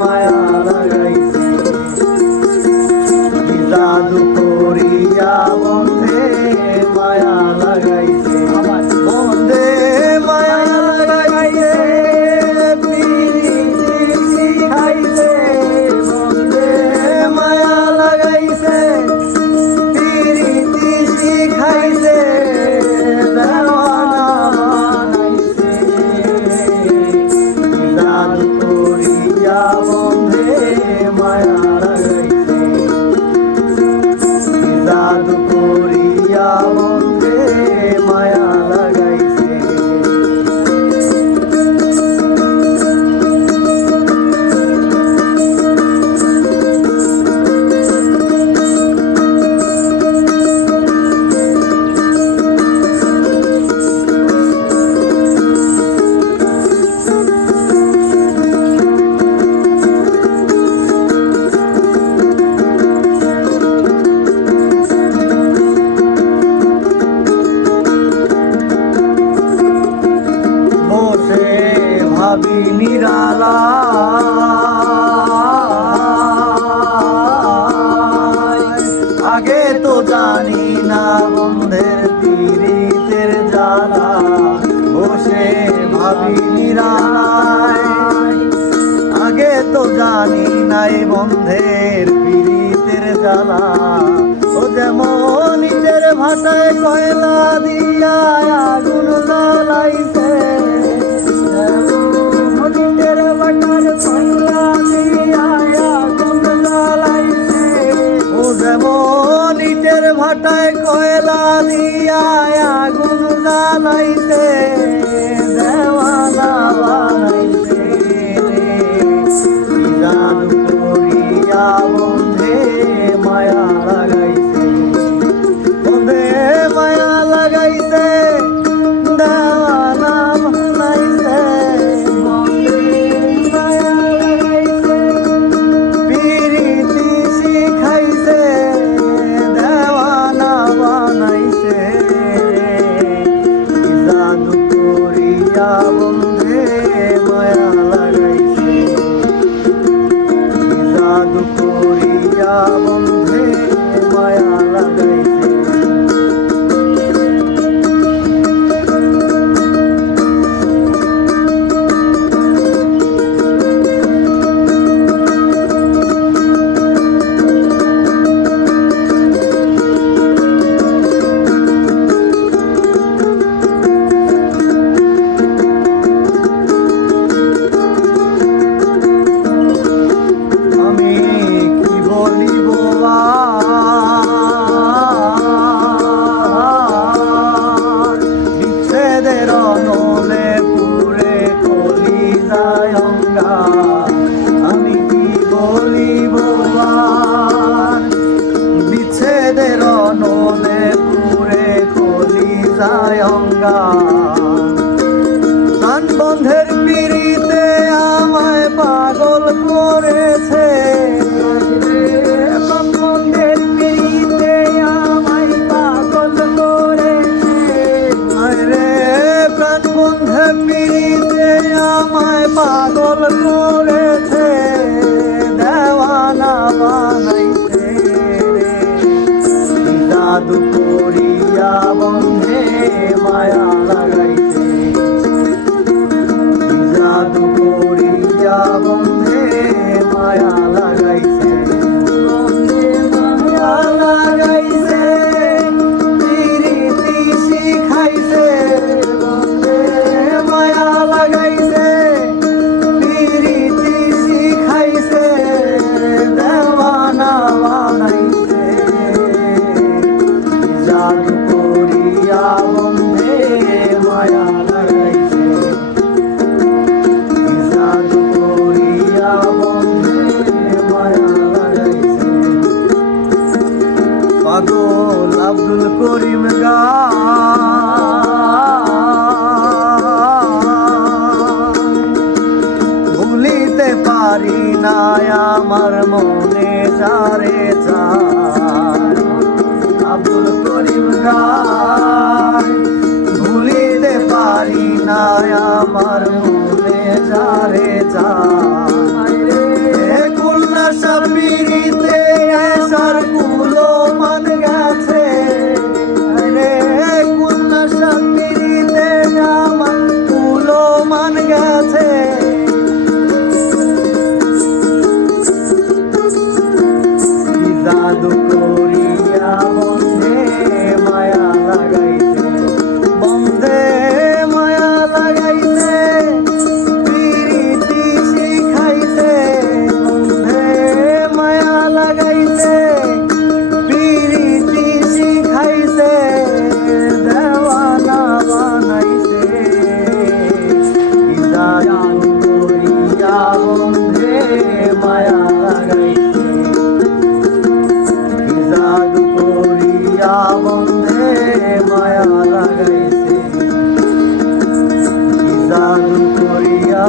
মায়া লাগায় আগে তো জানি না বন্ধের তীরিতের জ্বালা, বসে ভাবি নিরায় আগে তো জানি নাই বন্ধের পীড়িতের জ্বালা, ও যেমন নিজের ভাটায় কয়লা দিয়া কাঠের ভাটায় কয়লা দিয়া আগুন জ্বালাইতে দেওয়ালা যায় অঙ্গা বন্ধের পিড়িতে আমায় পাগল করেছে। বন্ধের পিড়িতে আমায় পাগল করেছে। রে প্রাণ বন্ধের পিড়িতে আমায় পাগল করেছে। দেওয়ানা বানাইছে দাদু করিম গায় ভুলিতে পারি না আমার মনে যারে যায় কুল্লা সাবিরিতে সার কুমার মালা গাইছে জাদু করিয়া